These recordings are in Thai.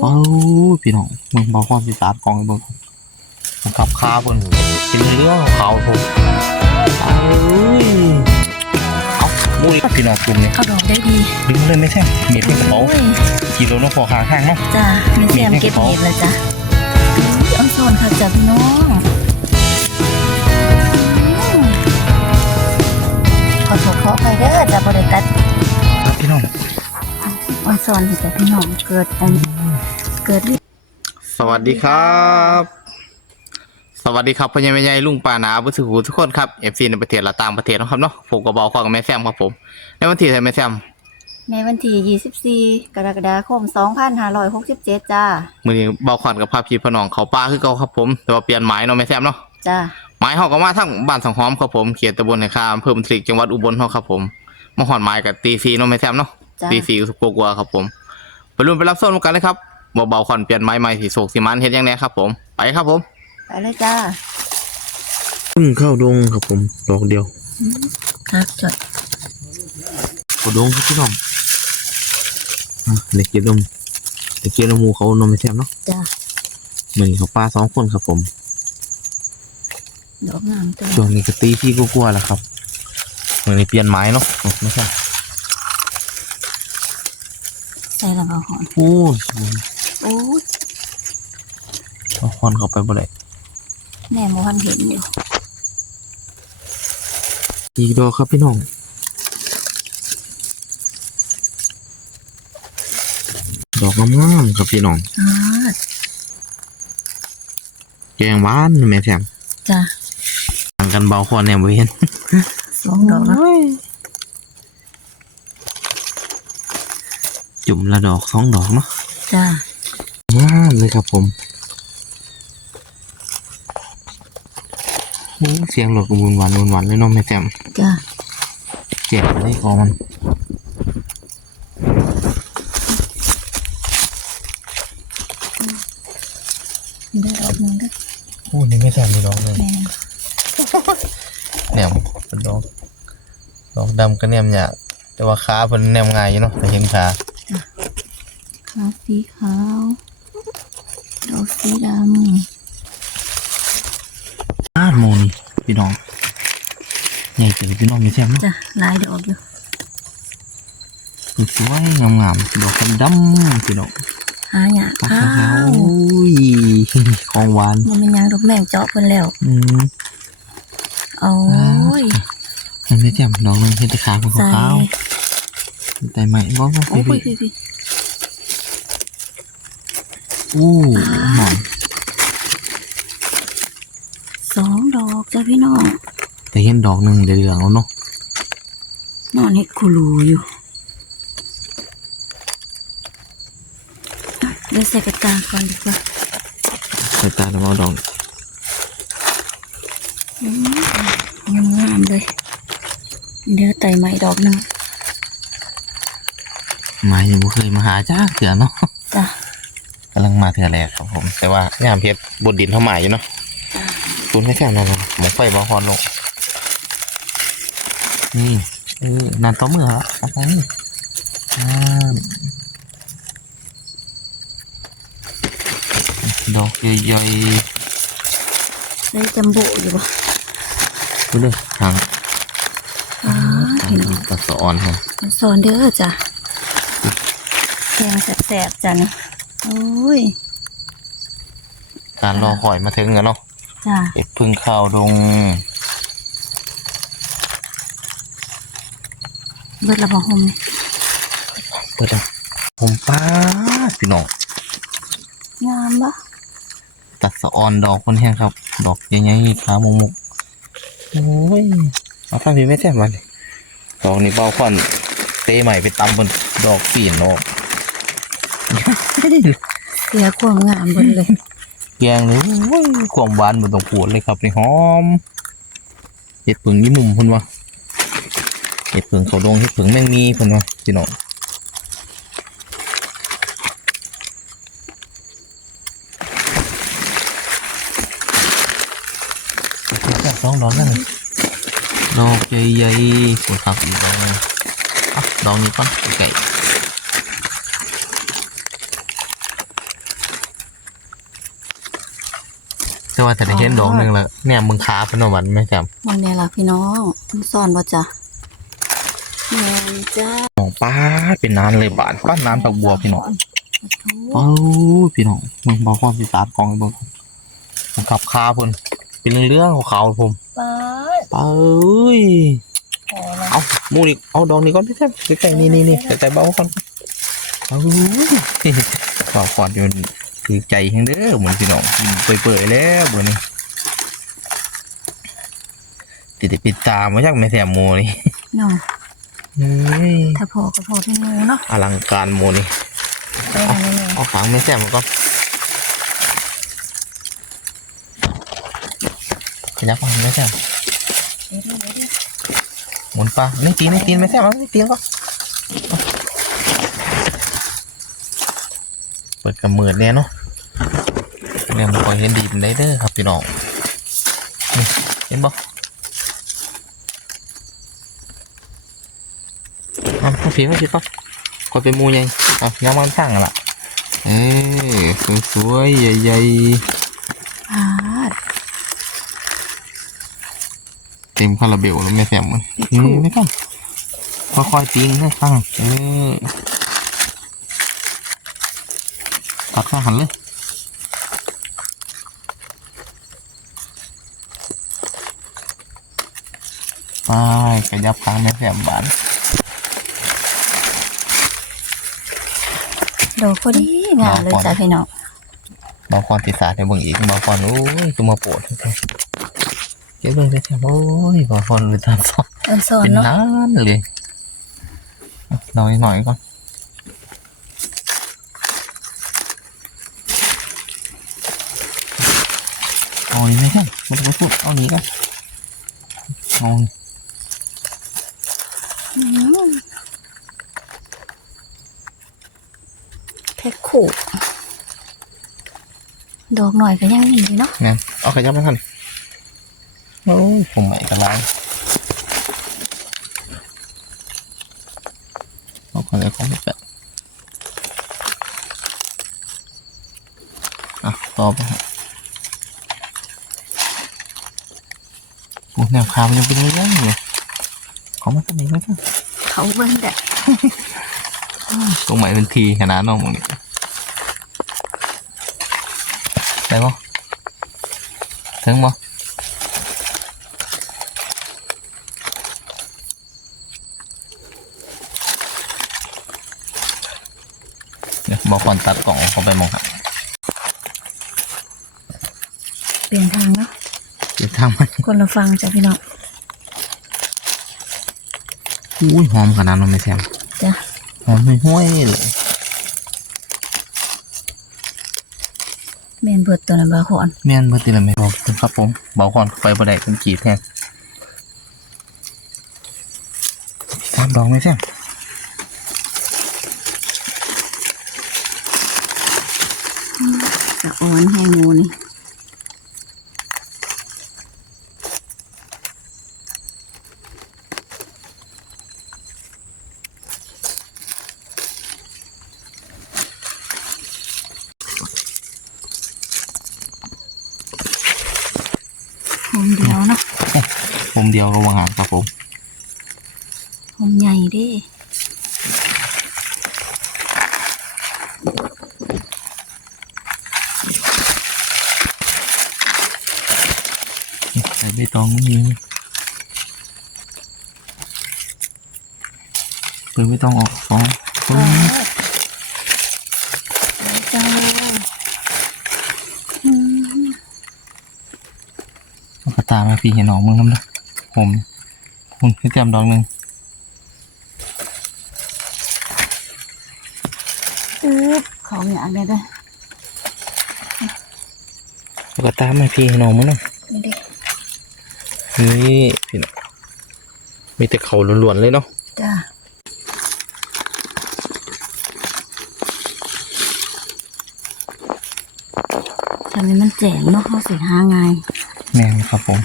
โอ้ยพี่น้องมึงบอกความสิสาดกองให้เบิ่งมันขับคาเพิ่นเป็นเรื่องขาวผมเอ้ยเอามุ้ยพี่น้องกลุ่มนี้เอาดอกได้ดีดึงเลยไม่ใช่เม็ดในกระเป๋าโอ้ยกิโลน้องพอข้างข้างเนาะจ้ามีแซมเก็บเห็ดแล้วจ้ะอันโซนค่ะจ้ะพี่น้องอืมขอโทษขอไปเด้อจ้ะบริตัดครับพี่น้อง อันโซนค่ะจ้ะพี่น้องเกิดอันเกิดเรื่องสวัสดีครับ สวัสดีครับพ่อใหญ่แม่ใหญ่ลุงป้านาบุษหูทุกคนครับเอฟซีในประเทศและต่างประเทศนะครับเนาะผมก็บอกความกับแม่แซมครับผมในวันที่ไทยแม่แซมในวันที่24 กรกฎาคม 2567 จ้า มือนี้เบาขวัญกับภาพพีพน้องเขาป้าคือเก่าครับผม แต่ว่าเปลี่ยนหมายเนาะแม่แซมเนาะ จ้า หมายเฮาก็มาทั้งบ้านสังหอมครับผม เขตตำบลไหคาอำเภอบันทริกจังหวัดอุบลเฮาครับผมมาหอนหมายกับตีฟีเนาะแม่แซมเนาะ จ้าตีฟีกลัวๆครับผม ไปรุ่นไปรับส้มกันเลยครับเบาๆขวัญเปลี่ยนไม้ใหม่สีโศกสีมันเฮ็ดยังไงครับผม ไปครับผม ไปเลยจ้าพึ่งเข้าดงครับผมดอกเดียวครับจดเข้าดงครับพี่น้องอะเด็กเก็บนมเด็กเก็บนมหมูเขานมไม่แซ่บเนาะจ้ามือนี้เขาป้าสองคนครับผม ดอกงามจ้าช่วงนี้ก็ตีพี่กลัวๆแหละครับมือนี้เปลี่ยนไม้เนาะไม่ใช่ใส่ละเบาหอนโอ้ยโอ้ยเอาควันเข้าไปบ่ได้แม่โมหันเห็นอยู่อีกดอกครับพี่น้องดอกงามๆครับพี่น้องอ่าแกงหวานแม่แซมจ้าต่างกันเบาควันแนวบ่เห็น สองดอกแล้ จุ่มละดอกสองดอกเนาะจ้างามเลยครับผมโอ้เสียงหลดกระบุนหวานวนหวานเลยเน้องแม่แจ่มจ้าเจ็บได้คอมันได้ดอกหนึงเด้อโอ้นี่ไม่แจ่มมีดอกเลยแม่แหนมเป็นดอกดอกดำก็แหนมยากแต่ว่าขาเพิ่นแหนมง่ายอยู่เนาะแต่เห็นขาขาว สีขาว ดอกสีดอ้าโมนี่พี่น้องใหญ่เกิดพี่น้องมีแจ่มเนาะำจ้ะลายดอกอยู่สวยๆงามๆดอกดำๆพี่น้องหาหยาขาวขาวๆโอ้ยของหวานมันเป็นหยังดอกแมงเจาะเพิ่นแล้วอืมโอ้ยเห็นไหมแจ่มดอกหนึงเห็นแต่ขาของใส่ขาวๆแต่ใหม่บอกว่าโอ้ยพี่พี่พี่ อู้หอมสองดอกจ้ะพี่น้อง แต่เห็นดอกหนึ่งเหลืองๆแล้วเนาะนอนเฮ็ดคูรูอยู่อะเดี๋ยวใส่กระตาก่อนดีกว่าใส่ตาแล้วเอาดอกอืมงามๆเลย เดี๋ยวไต่ไม้ดอกหนึงมายังไม่เคยมาหาจ้าเถื่อเนาะจ้ะ กำลังมาเถื่อแรกครับผม แต่ว่างามเพชรบนดินเท่าหมายอยู่เนาะคุณไม่แค่นั้นหรอกหมองไฟบอฮอนลงนี่เออนานต่อมือฮะเอาไปนี่อ่าดอกใหญ่ใส่จัมโบ้อยู่บ่ๆดูเลยทางอ๋อเห็นตะสะออนครับมันสอนเด้อจ้ะแกงแสบๆจ้ะนี่ โอ้ยการรอคอยมาถึงกันเนาะจ้ะเอ็ดพึ่งข้าวดงเบิดละบ่ห่มนี่เปิดอะผมป้าดพี่น้องงามบ่ตัดสะออนดอกคนแห้งครับ ดอกใหญ่ๆขามุกมุกๆโอ้ยเอาฟังพี่ไม่แจ่มมันดอกนี้เบาควันเตะใหม่ไปตำบนดอกปีนออก เสียความงามเบิดเลยแกงเลยโอ้ยความหวานบนตรงปูดเลยครับนี่หอมเห็ดผึ่งยี่มุมเพิ่นวะเห็ดผึ่งเขาดงเห็ดผึ่งแมงมีเพิ่นวะพี่น้องสองดอกนั่นดอกใหญ่ๆสวยครับอีกดอกหนึงอะดอกนี้ก่อนไก่ แต่ว่าแต่ได้เห็นดอกหนึงแล้วเนี่ยมึงขาเป็นหวันไม่จมองเนี่ยล่ะพี่น้องมันซ่อนบ่จ้ะแม่นจ้าำมองป้าดเป็นนานเลยบาดป้าดน้ำผักบัวพี่น้องโอ้เอ้าพี่น้องมึงบอกความสิสาดกองให้เบิ่งผมขับคาเพิ่นเป็นเรื่องๆขาวๆผมป้าเอ้ยพอแล้วเอามูนี่เอาดอกนี้ก่อนพี่แท้ใกล้ๆนี่นี่นี่ใกล้ๆเบาก่อนเอ้ยขาวก่อนอยู่ ถือใจแฮงเด้อเหมือนพี่น้องกินเปื่อยๆแล้วเบิ่นี้ติดปิดตามาจากแม่แถมโมนี่เนาะเฮ้ยถ้าพอก็พอพี่นูเนาะอลังการโมนี่ได้แล้วนี่เอาฝังแม่แถมมาก่อนขยับฝังแม่แถมเดี๋ยวเดี๋ยวเดี๋ยวหมุนปลานี่ตีนนี่ตีนไม่ใช่มั้งนี่ตีนก็ เปิดกระมือเนี่ยเนาะเนี่ยมันคอยเห็นดีเป็นได้เด้อครับพี่น้องนี่เห็นบ่อะเอาผีมาผีก็คอยเป็นหมูใหญ่อะย้ำมันช่างกันละเอ้ยสวยๆใหญ่ป้าดๆเต็มคาราเบลแล้วไม่แสมมันนี่ไม่ต้องค่อยๆตีนให้ฟังเออ ตัดข้างหันเลยไปขยับข้างแม่แสบบานดอกพอดีงามเลยจ้ะพี่น้องบางคนติดสาดในเบิ่งอีกบางคนโอ้ยคือมาปวดเก็บเบิ่งได้แค่โอ้ยบางคนเลยตามสอบเอิ้นซ่อนเป็นเนาะนานเลยหน่อยหน่อยก่อนเอา นี้ไม่ใช่ม่ต้องพูดเอานี้กันเอาอืมแพ็คขู่ดอกหน่อยก็ยังมีเนาะเนี่ยเอาขยับมาทันโอ้ยผมใหม่กันแล้างเอาคนเลยของไม่แปะอะต่อไปครับโอ้แนวขาวมันยังเป็นเรื่องอยู่ของมันเป็นยังไงกันเขาเบิ่งแต่ตรงใหม่เป็นทีขนาดน้องมึงนี่ได้ปะถึงปะเดี๋ยวบอกก่อนตัดกล่องเขาไปมองครับเปลี่ยนทางเนาะเดี๋ยว ทางมันคนละฟังจ้ะพี่น้องอุ้ยหอมขนาดนั้นไม่แซมจ้ะหอมไม่ห้วยเลยแม่นเบิดตัวนั้นบาขอนแม่นเมื่อตีละไม่บอกครับผมบอกก่อนไปประเดี๋ยวเป็นกีดแทนสามดองไหมแซมสะอ่อนให้หมูนี่ หอมเดียวเนาะ ผม เดียวระวังหางครับผมหอมใหญ่เดิใส่ใบตองนี่เปิดไม่ต้องออกฟองปึ้งจ้าอืมเอากระตามาพี่เห็นออกมึงน้ำนะ ผมคุณพี่เตรียมดอกหนึ่งอึ๊บของอย่างเลยเด้อเอากระตามาพี่เห็นออกมึงนะนี่เดินี่พี่น้องมีแต่เขาล้วนๆเลยเนาะจ้าทำให้มันแจ่มเนาะเขาสิหาง่ายแม่นครับผม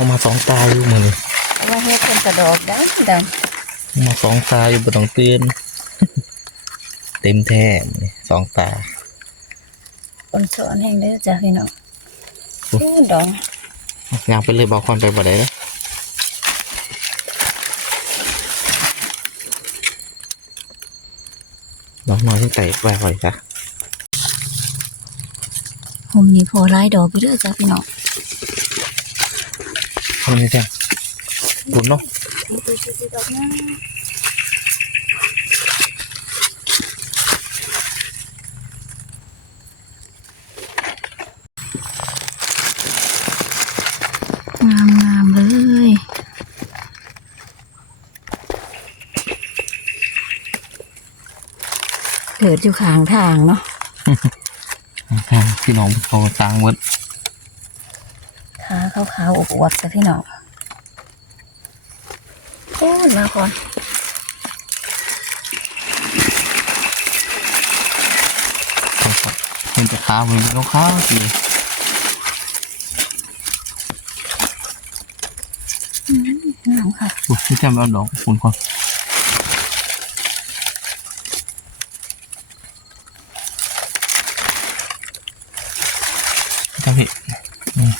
เดี๋ยวเขามาสองตาอยู่มือนี่เอาไว้ให้คนกระดอกได้ดมาสองตาอยู่บนต้องตื่นเต็มแท้มื้อนี่สองตาำคนสอนแห่งเด้อจ้าพี่น้องโอ้ดอกยางไปเลยบอกคอนไปบ่ได้เลยดอกน้อยที่ไต่ไว้ไว้จ้ะผมนี่พอไล่ดอกไปเรื่อยจ้ะพี่น้องค นนี้จ้ะบุญเนาะดอกนะงามงามๆเลยเกิดอยู่ข้างทางเนาะพี่น้องเขาสร้างวัด ขาขาวๆอวบๆจ้ะพี่น้องโอ้ยมาก่อนเห็นแต่ขาเหมือนเขาข้าวๆสิงามค่ะอุ้ยพี่แจมเอาดอกคุณก่อนพี่แจมพี่อืม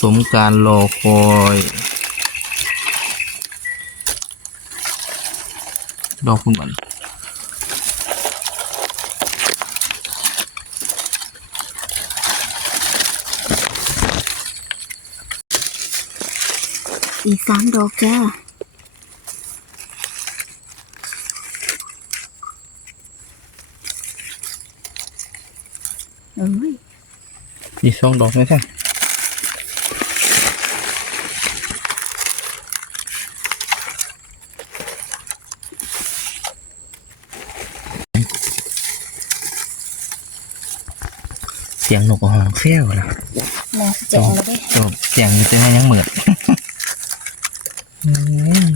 สมการรอคอยดอกคุณก่อนอีกสามดอกจ้าเอ้ยอีกสองดอกไหมท่าน สียงนกหองเฟี้ยวล่ะแม่แจ้งมาดิจบเสียงอยู่แต่ว่ายังเหมือนอืม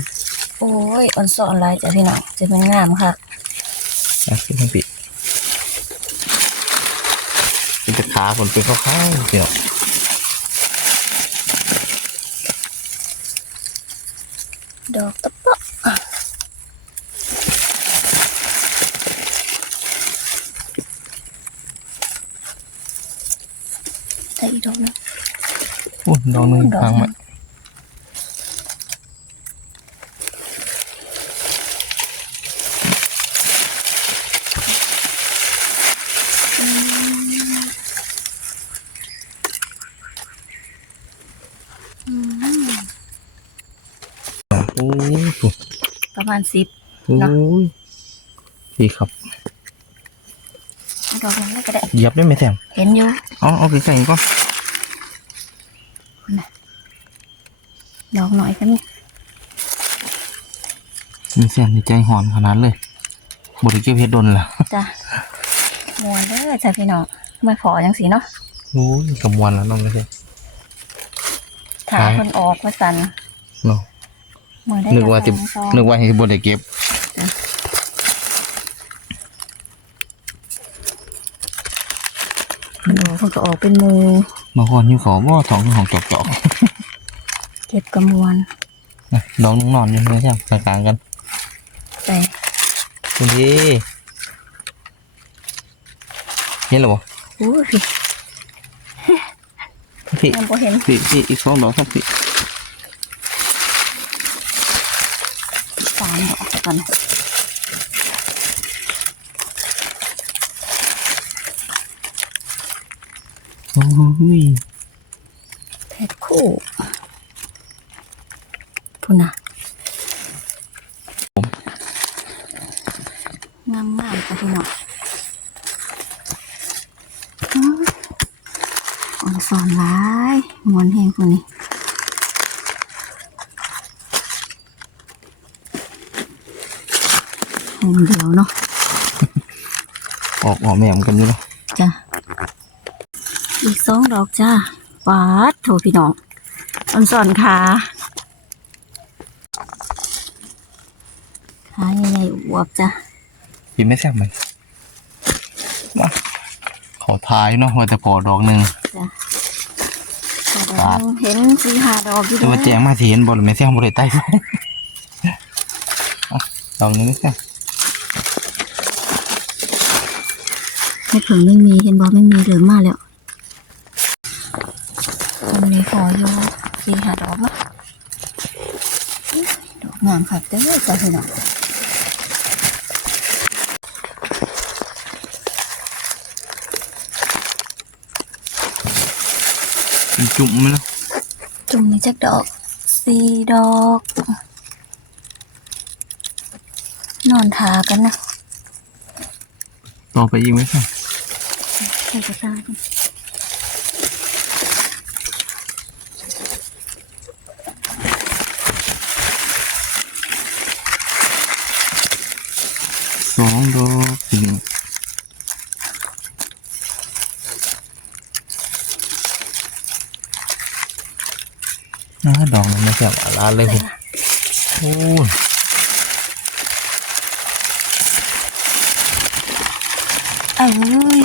โอ้ยอ่อนสอนลายจ้ะพี่น้องจะเป็นงามค่ะอะพี่ทั้งปีเป็นจะขาผลเป็นข้าวๆเดี๋ยว ดอกตะเปาะได้อีกดอกหนึง อุ้ย ดอกหนึงดอกทางหมานึ่งโอ้ยประมาณสิบโอ้ยดีครับดอกนั้นก็ได้เหยียบได้ไหมแซมเห็นอยู่เอาเอาไปใส่ก็ ดอกหน่อยก็มีมีเสียงในใจหอนขนาดเลยบริเก็บเฮ็ดดนล่ะจ้ะมวนเด้อจ้ะพี่น้องมาขอจังสีเนาะโอ้ยกำวันแล้วน้องไม่ใช่ถาคนออกมาสั่นเนาะมือได้นึกว่าจะสองซองนึกว่าให้บริเก็บมันออกมันก็ออกเป็นหมูมาหอนอยู่ขอว่าท้องของจอกจอก เก็บกระมวลๆนะดอกนึงนอนอยู่ไม่ใช่กลางๆกันแต่คุณดีเห็นหรอวะอู้พี่พี่ยังบ่เห็นพี่พี่อีกสองดอกครับพี่สามดอกก่อนโอ้ยเพชรคู่พุ่นน่ะงามมากค่ะพี่น้องอื้ออ่อนสอนร้ายมวนแห้งคนนี้หมเดียวเนาะ ออกออกแม่มกันอยู่เนาะจ้ะอีกสองดอกจ้าปาดโถพี่น้องอันสอนขาขาใหญ่ๆอวบจ้ะพี่ไม่แซ่บมันมาขอทายเนาะว่าจะพอดอกหนึ่งจ้ะขอดอกหนึ่งเห็นสีหาดอกอยู่จะเด้มาแจ้งมาสิเห็นบอลไม่แซ่บบอลใต้ไฟอะดอกหนึงไม่แซ่บ ให้เผิงไม่มีเห็นบอกไม่มีเหลือมาแล้วนี้ขออยู่สี่หาดอกเนาะดอกงามค่ะเด้อจ้าพี่น้องเป็นจุ่มไหมล่ะจุ่มนี่จักดอกสี่ดอก นอนทากันนะต่อไปอีกไหมครับ ใส่กระตากันสองดอกสี่น่าดอกมันไม่แซ่บอะไรเลยผมโอ้ย เอ้ย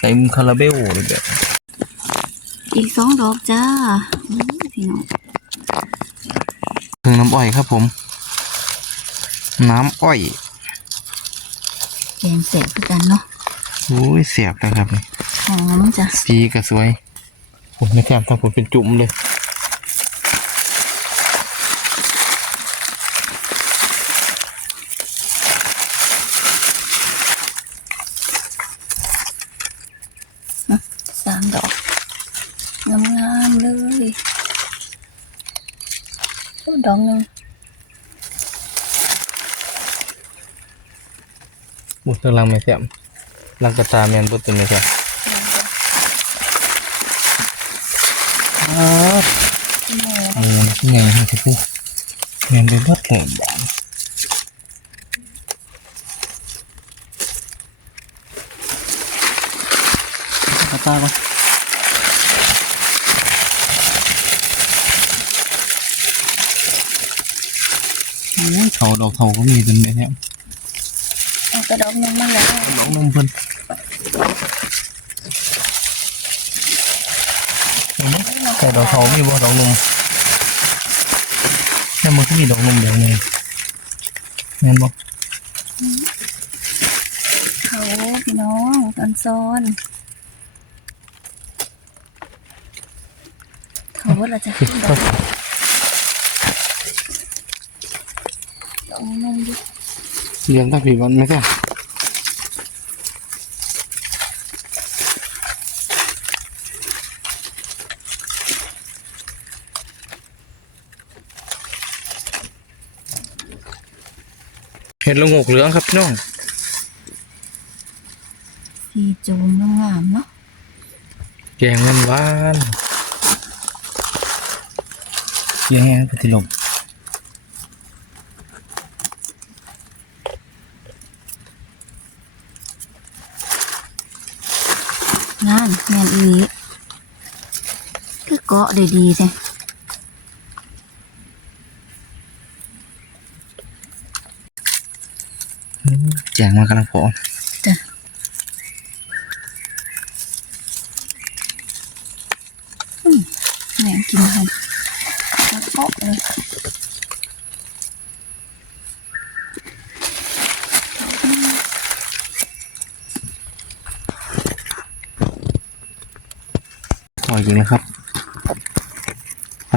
เต็ มคาราเบลเลยแบบอีกสองดอกจ้าอื้อพี่น้องถึงน้ำอ้อยครับผม น้ำอ้อยแกงเสร็จคือกันเนาะโอ้ยเสียบนะครับนี่หอมจ้ะสีก็สวยผมไม่แซ่บทั้งผมเป็นจุ่มเลย สามดอกงามๆเลยโอ้ดอกหนึ่ง บุ ตรลังไม่แซ่บลังกระตาแมนบุตรไม่แซ่บอ้าวแม่โอ้ยไงฮะที่พูแมนไปเบัดเลยบ้านกระตาก่อนโอ้ยเขาดอกเขาก็มีเป็นแบบเนี้ยเอากระดอกหนึงมาแล้วดอก นมเพิ่นเห็นไหมแต่ดอกเขามีบ่ดอกนมแต่มันก็มีดอกนมเดี๋ยวนี้แม่นบ่เขาพี่น้องตันซ้อนเขาว่าเราจะคือดก็อกดอกนมดิ เลี้ยงตาผีมันไหมจ๊ะเห็ดละงกเหลืองครับพี่น้องสีจูมงามๆเนาะแกงมันหวานเลี้ยงแห้งปฏิลม งา นี้คือเกาะได้ดีเลยแจงมากำลังพอ จ้ะอืมแหม่กินค่ะแล้วเกาะเลย พอจริงนะครับ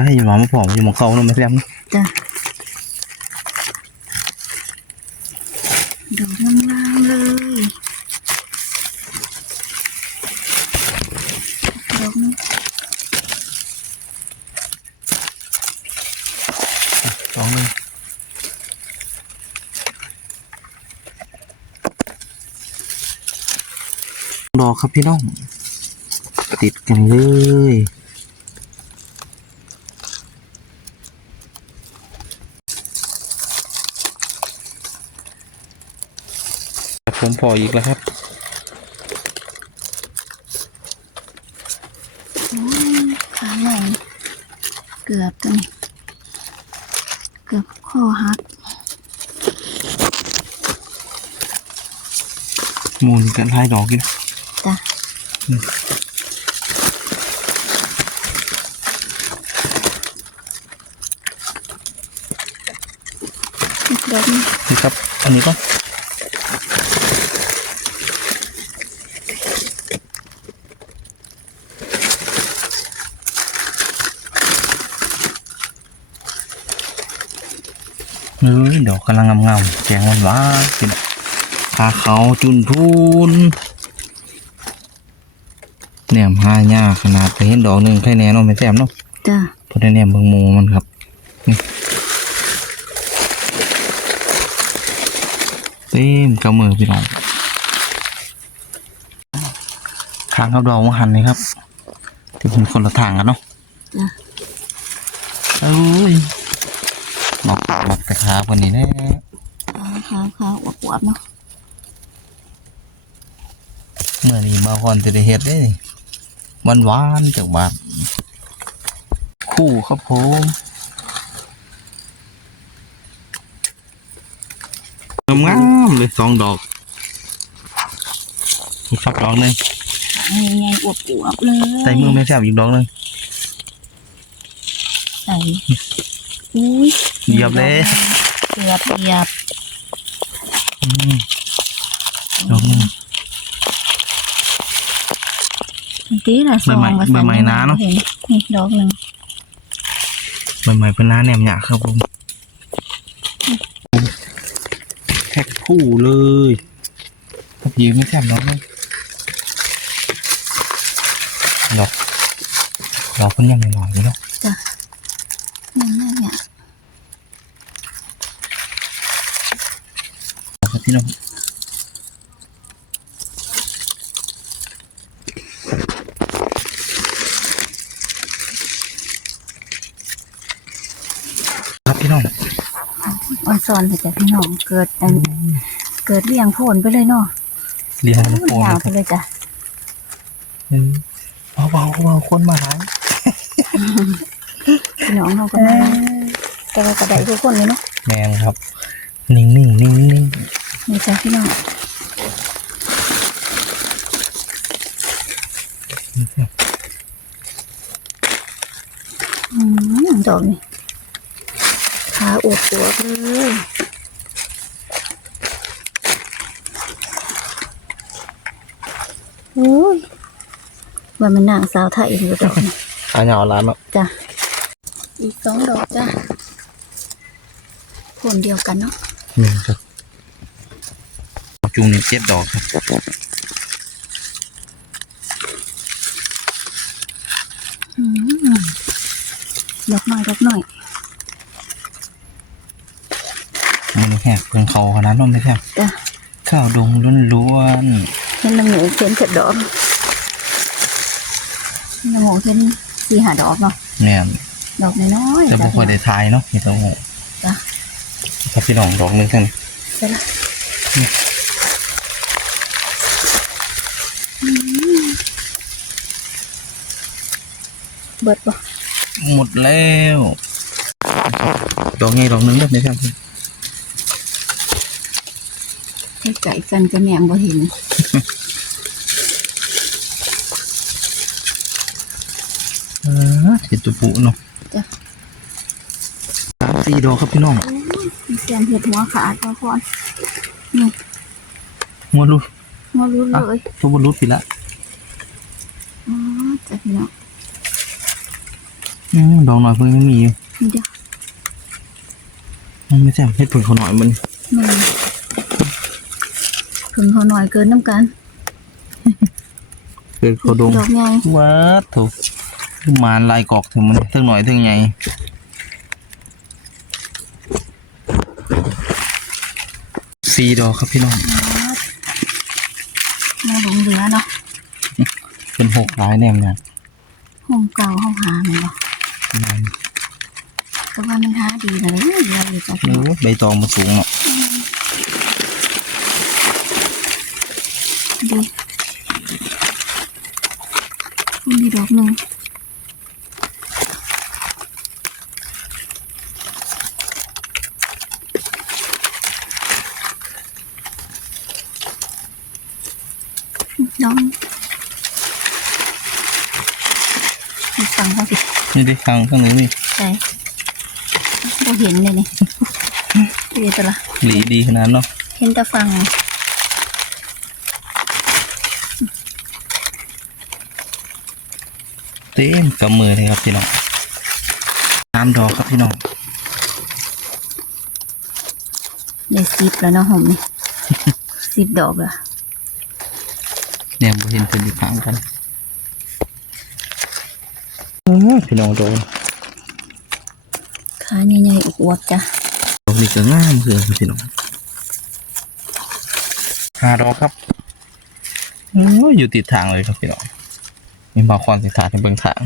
ไปอย่าหมามาผอมอยู่หมองเขาเนอะไม่แซ่บนะจ้ะดอกงามๆเลยดอกนี้สองหนึ่งดอกครับพี่น้อง ติดกันเลย พออีกแล้วครับโอ้ยขาใหญ่เกือบตัวนี้เกือบข้อหักมูลกันไล่ดอกกินจ้ะอืมอีกดอกหนึงนี่ครับ อันนี้ก็ ดอ กกำลังงามๆแกงหวานๆเป็นขาเขาวจุนพูนเนี่ยหายากขนาดแต่เห็นดอกหนึ่งใครแน่เนอนไม่แซ่บเนาะจ้าเพราะได้เนี่ยเบิ่งหมูมันครับนี่เต็มกำมือพี่น้องทางกับดอกมหันเลยครับที่เป็นคนละทางกันเนาะจ้าเอ้ย หมอกหมอกแต่ขาคนนี้แน่ขาวขาวอวบอวบๆเนาะเมื่อนี้มาก่อนจะได้เฮ็ดได้หวานหวานๆจากบาทคู่ครับผมงามๆเลยสองดอกมีครับดอกหนึงยังไงอวบอวบๆเลยใส่มือไม่แซ่บอีกดอกหนึงใส่ อุ้ยเหยียบเลยเกือบเหยียบอืมดอกหนึงตีละสองใบไม้มาใส่ใบไม้น้าเนอะห็นี่ดอกหนึ่งใหม่ๆเป็นน้าแหนมหยาครับผมแท็กคู่เลยครับยืมไม่แซ่บดอกหนึงดอกดอกเพิ่นยังไม่หล่ออยู่เนาะ จ้ะนั่นนั่นเนี่ย ครับ พี่น้องครับพี่น้องอ่อนซอนแต่พี่น้องเกิดอันเกิดเลี้ยงโผนไปเลยเนาะเรียนนะโฟนยาวนะคไปรับเลยจ้ะเบาเบาเบาๆคนมาหลายพี่น้องเราก็มาแต่ว่ากระไดทุกคนเลยเนาะแมงครับ นิ่งนิ่งนิ่งนิ่ง นี่จ้ะพี่น้องอืมดอกนี่ขาอวบอวบๆเลยโอ้ยว่ามันนางสาวไทยอยู่ดอกนี่อาเหยาร้านเนาะจ้ะ อีกสองดอกจ้ะผลเดียวกันเนาะแมงครับ จุงนี่เจ็ดดอกครับอืมดอกหน่อยดอกหน่อยนี่แค่เพิ่งเขาขนาดนั้นไม่แค่จ้ะข้าวดงล้วนเห็นละหมูเห็นเจ็ดดอกเห็นละหมูเห็นสี่หาดอกเนาะๆเนี่ยดอกน้อยๆแต่จ้ะบ่ค่อยได้ทายเนาะมีแต่โง่จ้ะครับพี่น้องดอกหนึงท่านไปละ เบิดบ่หมดแล้วดอกไงดอกหนึงเด้อไม่ใช่ให้ไก่กันจะแหนมบ่เห็นเออเห็ดตัวปุเนาะจ้ะสามสี่ดอกครับพี่น้องมีเสียงเห็ดหัวขาดพอพอนมัวรุดมารู้เลยตัวบรุษไปละ อ๋อจ้ะพี่น้อง อืม ดอกหน่อยเพิ่งยังมีอยู่นี่เดียวมันไม่ใช่เห็ดผลเขาหน่อยมันนี่ถึงเขาหน่อยเกินน้ำกันเกิดเขาดงดอกใหญ่ว้าถูกคือมารลายกอกถึงมันถึงหน่อยถึงไงสี่ดอกครับพี่น้องมาหลงเหลือเนาะเป็นหกหลายแนมเนี่ยห้องเก่าห้องหามัน บ่มันก็ว่ามันหาดีนะเลยเดี๋ยวอยู่จ้ะพี่โอ้น้องใบตองมาสูงเนาะดีมีดอกหนึ่งดอกมีฟังเขาสิ นี่ดิข้างข้างนี้มีใช่เราเห็นเลยนี่เดี๋ยวจะละหลีดีขนาดเนาะเห็นแต่ฟังเต็มกำมือเลยครับพี่น้องน้ำดอกครับพี่น้องได้สิบแล้วเนาะหอมนี่สิบดอกละเนี่ยบ่เห็นเพิ่นอยู่ข้างกันโอ้ย พี่น้องโดนขาใหญ่ๆอวบๆจ้ะดอกนี้ก็งามคือพี่น้องห้าดอกครับโอ้ยอยู่ติดทางเลยครับพี่น้องมีบางคนสิขาดในเบื้องทาง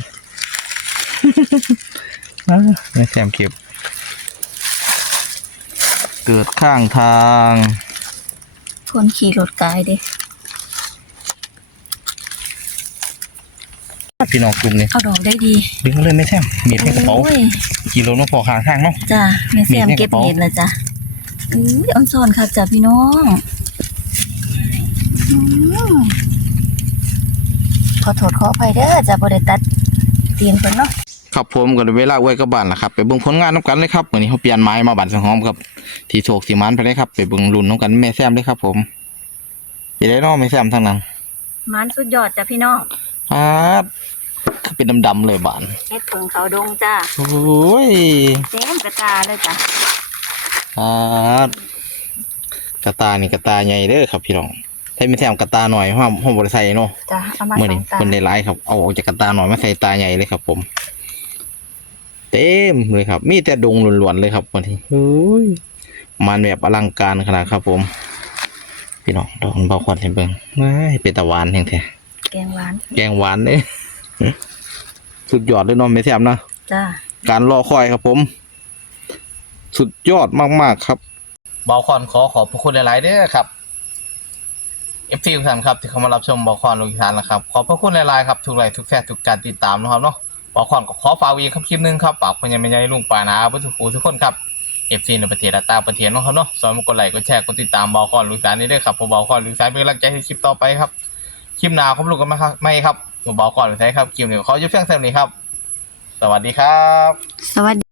อะไม่แถมเก็บ เกิดข้างทางคนขี่รถกายเด้ พี่น้องกลุ่มนี้เอาดอกได้ดี ดึงมาเลยไม่แถมมีดในกระเป๋าโอ้ยกิโลน้องพอข้างทางเนาะจ้ะแม่แซมมีดในกเก็บระเป๋าเห็ดแล้วจ้ะอุ้ยอ่อนซ่อนค่ะจ้ะพี่น้องอืมขอโทษขออภัยเด้อจ้ะบ่ได้ตัดเตียงเพิ่นเนาะครับผมก็ได้เวลาไว้กับบ้านแล้วครับไปเบิ่งผลงานน้ำกันเลยครับวันนี้เขาเปลี่ยนไม้มาบ้านสังหอมครับ ที่โศกสีมันไปเลยครับไปเบิ่งรุ่นน้ำกันแม่แซมเลยครับ ผมไปได้เนอแม่แซมทางนั้นมันสุดยอดจ้ะพี่น้อง ครับเป็นดำๆเลยบานเฮ็ดเพิ่งเขาดงจ้ะโอ้ยเต็มกระตาเลยจ้ะครับกระตานี่กระตาใหญ่เด้อครับพี่น้องให้ไม่แซมกระตาหน่อยเพราะว่าห้องบริษัทเนาะจ้ะเอามาเมื่อสอนี้งตาคนได้ไลายครับเอาออกจากกระตาหน่อยมาใส่ตาใหญ่เลยครับ ผม เต็มเลยครับ มีแต่ดงล้วนๆเลยครับวันนี้โอ้ยมันแบบอลังการขนาดครับ ผม พี่น้องดอกมันเบาควันเห็นเบิ่งว้ายเป็นตะหวานแห่งแท้ แกงหวาน แกงหวานเลยสุดยอดเลยเน้องไม่แซมนะจ้ะการรอคอยครับผม สุดยอดมากๆครับเบาคอนขอขอบพระคุณหลายๆเด้อครับเอฟซีทุกท่านครับที่เข้ามารับชมเบาคอนลูกอีสานนะครับขอบพระคุณหลายๆครับทุกไลค์ทุกแชร์ทุกการติดตามนะครับเนาะเบาคอนก็ขอฝากวีครับคลิปหนึงครับฝากพญาไม่ใหญ่ลุงปานาเพื่อทุกผู้ทุกคนครับเอฟซีในประเทศและต่างประเทศเนาะครับเนาะสอนมากดไลค์กดแชร์กดติดตามเบาคอนลูกอีสานนี้ด้วยครับเพราะเบาคอนลูกอีสานเป็นกำลังใจให้คลิปต่อไปครับ คลิปหน้าผมลูกกันไหมครับไม่ครับผมบอนลูกอีสานครับคลิปนี้เขาจะเพียงเท่านี้ครับ สวัสดีครับ สวัสดี